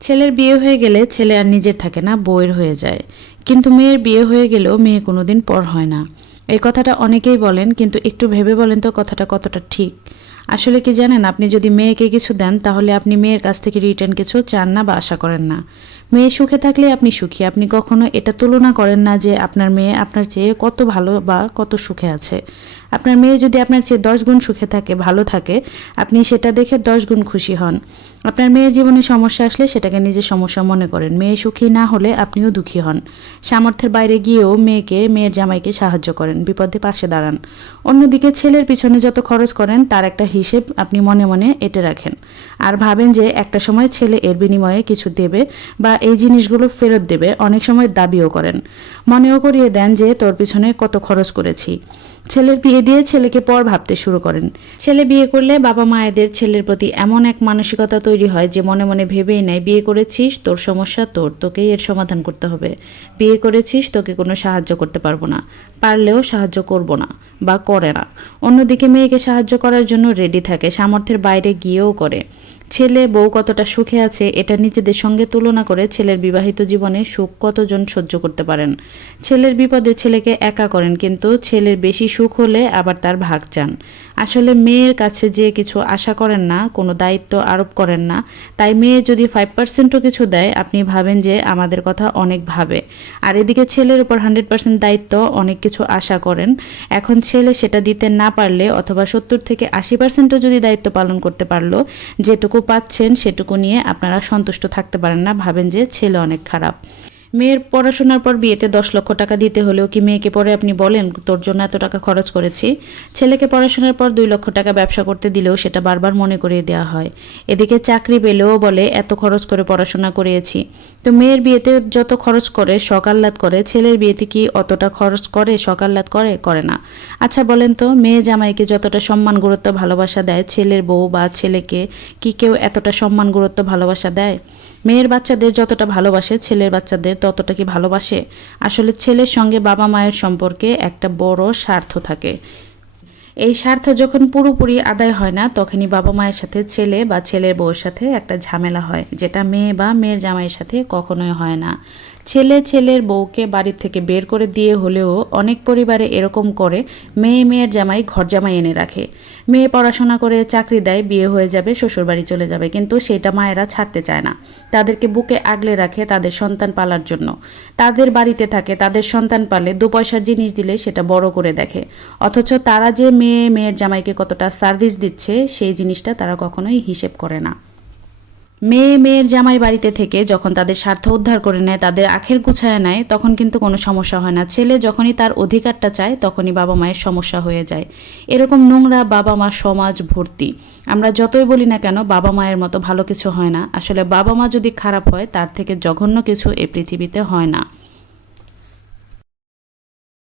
ছেলের বিয়ে হয়ে গেলে ছেলে আর নিজের থাকে না, বউয়ের হয়ে যায়। কিন্তু মেয়ের বিয়ে হয়ে গেলেও মেয়ে কোনোদিন পর হয় না। এই কথাটা অনেকেই বলেন, কিন্তু একটু ভেবে বলেন তো কথাটা কতটা ঠিক। আসলে কি জানেন, আপনি যদি মেয়েকে কিছু দেন তাহলে আপনি মেয়ের কাছ থেকে রিটার্ন কিছু চান না বা আশা করেন না। মেয়ে সুখে থাকলে আপনি সুখী, আপনি কখনো এটা তুলনা করেন না যে আপনার মেয়ে আপনার চেয়ে কত ভালো বা কত সুখে আছে। আপনার মেয়ে যদি আপনার চেয়ে 10 গুণ সুখে থাকে, ভালো থাকে, আপনি সেটা দেখে 10 গুণ খুশি হন। আপনার মেয়ের জীবনে সমস্যা আসলে সেটাকে নিজের সমস্যা মনে করেন। মেয়ে সুখী না হলে আপনিও দুঃখী হন। সামর্থ্যের বাইরে গিয়েও মেয়ের জামাইকে সাহায্য করেন, বিপদে পাশে দাঁড়ান। অন্যদিকে ছেলের পিছনে যত খরচ করেন তার একটা হিসেব আপনি মনে মনে এঁটে রাখেন, আর ভাবেন যে একটা সময় ছেলে এর বিনিময়ে কিছু দেবে বা এই জিনিসগুলো ফেরত দেবে। অনেক সময় দাবিও করেন, মনেও করিয়ে দেন যে তোর পিছনে কত খরচ করেছি। ছেলের বিয়ে দিয়ে ছেলেকে পর ভাবতে শুরু করেন। ছেলে বিয়ে করলে বাবা মায়েদের ছেলের প্রতি এমন এক মানসিকতা তৈরি হয় যে মনে মনে ভেবেই নেয়, বিয়ে করেছিস, তোর সমস্যা তোকেই এর সমাধান করতে হবে। বিয়ে করেছিস, তোকে কোনো সাহায্য করতে পারবো না, পারলেও সাহায্য করব না বা করে না। অন্যদিকে মেয়েকে সাহায্য করার জন্য রেডি থাকে, সামর্থ্যের বাইরে গিয়েও করে। ছেলে বউ কতটা সুখে আছে এটা নিজেদের সঙ্গে তুলনা করে ছেলের বিবাহিত জীবনে সুখ কতজন সহ্য করতে পারেন। ছেলের বিপদে ছেলেকে একা করেন, কিন্তু ছেলের বেশি সুখ হলে আবার তার ভাগ চান। আসলে মেয়ের কাছে যে কিছু আশা করেন না, কোনো দায়িত্ব আরোপ করেন না, তাই মেয়ে যদি 5%ও কিছু দেয় আপনি ভাবেন যে আমাদের কথা অনেক ভাবে। আর এদিকে ছেলের উপর 100% দায়িত্ব, অনেক কিছু আশা করেন। এখন ছেলে সেটা দিতে না পারলে অথবা 70 থেকে 80%ও যদি দায়িত্ব পালন করতে পারলো, যেটুকু পাচ্ছেন সেটুকু নিয়ে আপনারা সন্তুষ্ট থাকতে পারেন না, ভাবেন যে ছেলে অনেক খারাপ। মেয়ের পড়াশোনার পর বিয়েতে 10 লক্ষ টাকা দিতে হলেও কি মেয়েকে পরে আপনি বলেন তোর জন্য এত টাকা খরচ করেছি? ছেলেকে পড়াশোনার পর 2 লক্ষ টাকা ব্যবসা করতে দিলেও সেটা বারবার মনে করিয়ে দেওয়া হয়। এদিকে চাকরি পেলেও বলে এত খরচ করে পড়াশোনা করিয়েছি। তো মেয়ের বিয়েতে যত খরচ করে সকাল্লাদ করে, ছেলের বিয়েতে কি অতটা খরচ করে সকাল্লাদ করে না? আচ্ছা বলেন তো, মেয়ে জামাইকে যতটা সম্মান গুরুত্ব ভালোবাসা দেয়, ছেলের বউ বা ছেলেকে কি কেউ এতটা সম্মান গুরুত্ব ভালোবাসা দেয়? মেয়ের বাচ্চাদের যতটা ভালোবাসে ছেলের বাচ্চাদের ততটা কি ভালোবাসে? আসলে ছেলের সঙ্গে বাবা মায়ের সম্পর্কে একটা বড় স্বার্থ থাকে। এই স্বার্থ যখন পুরোপুরি আদায় হয় না, তখনই বাবা মায়ের সাথে ছেলে বা ছেলের বউয়ের সাথে একটা ঝামেলা হয়, যেটা মেয়ে বা মেয়ের জামাইয়ের সাথে কখনোই হয় না। ছেলের বউকে বাড়ির থেকে বের করে দিয়ে হলেও অনেক পরিবারে এরকম করে মেয়ের জামাই ঘর জামাই এনে রাখে। মেয়ে পড়াশোনা করে চাকরি দেয়, বিয়ে হয়ে যাবে, শ্বশুরবাড়ি চলে যাবে, কিন্তু সেটা মায়েরা ছাড়তে চায় না। তাদেরকে বুকে আগলে রাখে তাদের সন্তান পালার জন্য। তাদের বাড়িতে থাকে, তাদের সন্তান পালে, 2 পয়সার জিনিস দিলে সেটা বড় করে দেখে। অথচ তারা যে মেয়ের জামাইকে কতটা সার্ভিস দিচ্ছে সেই জিনিসটা তারা কখনোই হিসেব করে না। মেয়ের জামাই বাড়িতে থেকে যখন তাদের স্বার্থ উদ্ধার করে নেয়, তাদের আখের গুছায় নেয়, তখন কিন্তু কোনো সমস্যা হয় না। ছেলে যখনই তার অধিকারটা চায় তখনই বাবা মায়ের সমস্যা হয়ে যায়। এরকম নোংরা বাবা মা সমাজ ভর্তি। আমরা যতই বলি না কেন বাবা মায়ের মতো ভালো কিছু হয় না। আসলে বাবা মা যদি খারাপ হয় তার থেকে জঘন্য কিছু এ পৃথিবীতে হয় না।